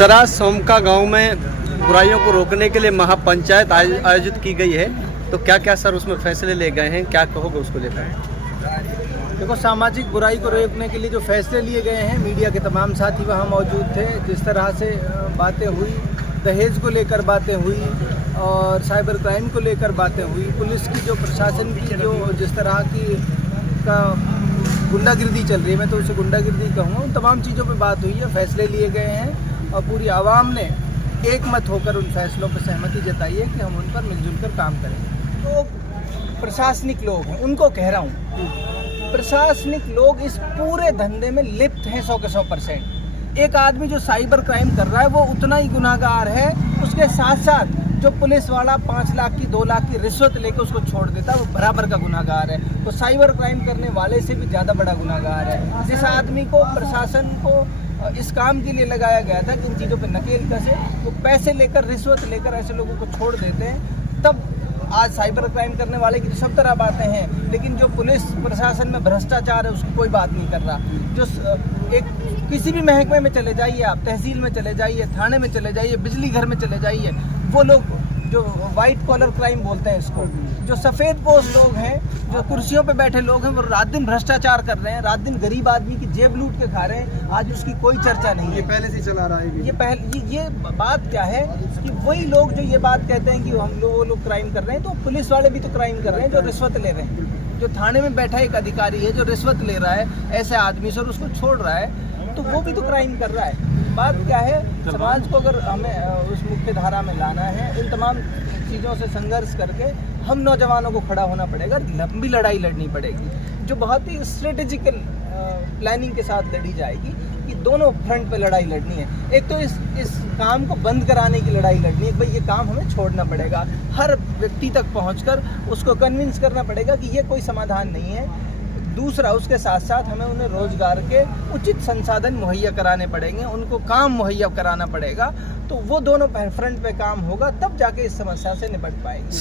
सरा सोमका गांव में बुराइयों को रोकने के लिए महापंचायत आयोजित की गई है, तो क्या क्या सर उसमें फैसले ले गए हैं, क्या कहोगे उसको लेकर? देखो, सामाजिक बुराई को रोकने के लिए जो फैसले लिए गए हैं, मीडिया के तमाम साथी वहाँ मौजूद थे। जिस तरह से बातें हुई, दहेज को लेकर बातें हुई और साइबर क्राइम को लेकर बातें हुई, पुलिस की जो प्रशासन की जो जिस तरह की का गुंडागिर्दी चल रही है, मैं तो उसे गुंडागिर्दी कहूँगा, उन तमाम चीज़ों पे बात हुई है, फैसले लिए गए हैं और पूरी आवाम ने एक मत होकर उन फैसलों पर सहमति जताई है कि हम उन पर मिलजुल कर काम करेंगे। तो प्रशासनिक लोग हैं, उनको कह रहा हूँ, प्रशासनिक लोग इस पूरे धंधे में लिप्त हैं 100 के 100%। एक आदमी जो साइबर क्राइम कर रहा है वो उतना ही गुनाहगार है, उसके साथ साथ जो पुलिस वाला 5 लाख की 2 लाख की रिश्वत लेकर उसको छोड़ देता है वो बराबर का गुनाहगार है। तो साइबर क्राइम करने वाले से भी ज़्यादा बड़ा गुनाहगार है। जिस आदमी को प्रशासन को इस काम के लिए लगाया गया था कि इन चीज़ों पे नकेल कसे, वो पैसे लेकर रिश्वत लेकर ऐसे लोगों को छोड़ देते हैं, तब आज साइबर क्राइम करने वाले की तो सब तरह बातें हैं, लेकिन जो पुलिस प्रशासन में भ्रष्टाचार है उसकी कोई बात नहीं कर रहा। जो एक किसी भी महकमे में चले जाइए, आप तहसील में चले जाइए, थाने में चले जाइए, बिजली घर में चले जाइए, वो लोग जो वाइट कॉलर क्राइम बोलते हैं इसको, जो सफ़ेद पोश लोग हैं, जो कुर्सियों पे बैठे लोग हैं, वो रात दिन भ्रष्टाचार कर रहे हैं, रात दिन गरीब आदमी की जेब लूट के खा रहे हैं। आज उसकी कोई चर्चा नहीं है। ये पहले से चला रहा है। ये बात क्या है कि वही लोग जो ये बात कहते हैं कि हम लोग वो लोग क्राइम कर रहे हैं, तो पुलिस वाले भी तो क्राइम कर रहे हैं जो रिश्वत ले रहे हैं। जो थाने में बैठा एक अधिकारी है जो रिश्वत ले रहा है ऐसे आदमी से और उसको छोड़ रहा है, तो वो भी तो क्राइम कर रहा है। बात क्या है, समाज को अगर हमें उस मुख्य धारा में लाना है, इन तमाम चीज़ों से संघर्ष करके हम नौजवानों को खड़ा होना पड़ेगा, लंबी लड़ाई लड़नी पड़ेगी जो बहुत ही स्ट्रेटेजिकल प्लानिंग के साथ लड़ी जाएगी कि दोनों फ्रंट पे लड़ाई लड़नी है। एक तो इस काम को बंद कराने की लड़ाई लड़नी है, भाई ये काम हमें छोड़ना पड़ेगा, हर व्यक्ति तक पहुंचकर उसको कन्विंस करना पड़ेगा कि ये कोई समाधान नहीं है। दूसरा, उसके साथ साथ हमें उन्हें रोजगार के उचित संसाधन मुहैया कराने पड़ेंगे, उनको काम मुहैया कराना पड़ेगा, तो वो दोनों फ्रंट पे काम होगा, तब जाके इस समस्या से निपट पाएंगे।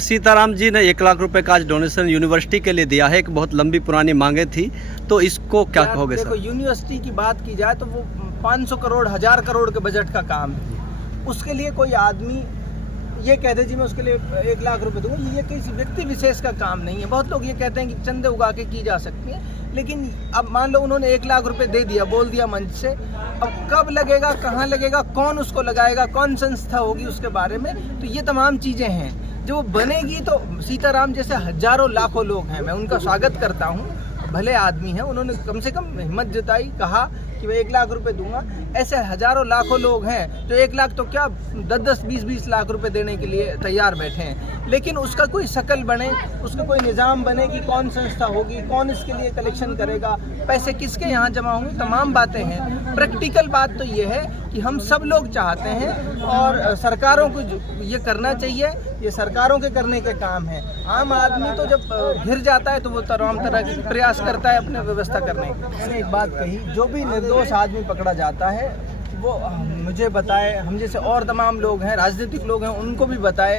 सीताराम जी ने 1 लाख रुपए का आज डोनेशन यूनिवर्सिटी के लिए दिया है, एक बहुत लंबी पुरानी मांगे थी, तो इसको क्या कहोगे सर? देखो, यूनिवर्सिटी की बात की जाए तो वो 500 करोड़ 1000 करोड़ के बजट का काम है। उसके लिए कोई आदमी ये कह दे जी मैं उसके लिए 1 लाख रुपए दूंगा, ये किसी व्यक्ति विशेष का काम नहीं है। बहुत लोग ये कहते हैं कि चंदे उगा के की जा सकती है, लेकिन अब मान लो उन्होंने 1 लाख रुपए दे दिया, बोल दिया मंच से, अब कब लगेगा, कहाँ लगेगा, कौन उसको लगाएगा, कौन संस्था होगी उसके बारे में, तो ये तमाम चीज़ें हैं जो बनेगी। तो सीताराम जैसे हजारों लाखों लोग हैं, मैं उनका स्वागत करता हूँ, भले आदमी हैं, उन्होंने कम से कम हिम्मत जताई, कहा कि मैं 1 लाख रुपए दूंगा। ऐसे हजारों लाखों लोग हैं जो 1 लाख तो क्या 10-10, 20-20 लाख रुपए देने के लिए तैयार बैठे हैं, लेकिन उसका कोई शकल बने, उसका कोई निज़ाम बने कि कौन संस्था होगी, कौन इसके लिए कलेक्शन करेगा, पैसे किसके यहाँ जमा होंगे, तमाम बातें हैं। प्रैक्टिकल बात तो ये है कि हम सब लोग चाहते हैं और सरकारों को ये करना चाहिए, ये सरकारों के करने के काम है। आम आदमी तो जब घिर जाता है तो वो तमाम तरह के प्रयास करता है अपने व्यवस्था करने की। मैंने एक बात कही, जो भी निर्दोष आदमी पकड़ा जाता है वो मुझे बताए, हम जैसे और तमाम लोग हैं, राजनीतिक लोग हैं, उनको भी बताए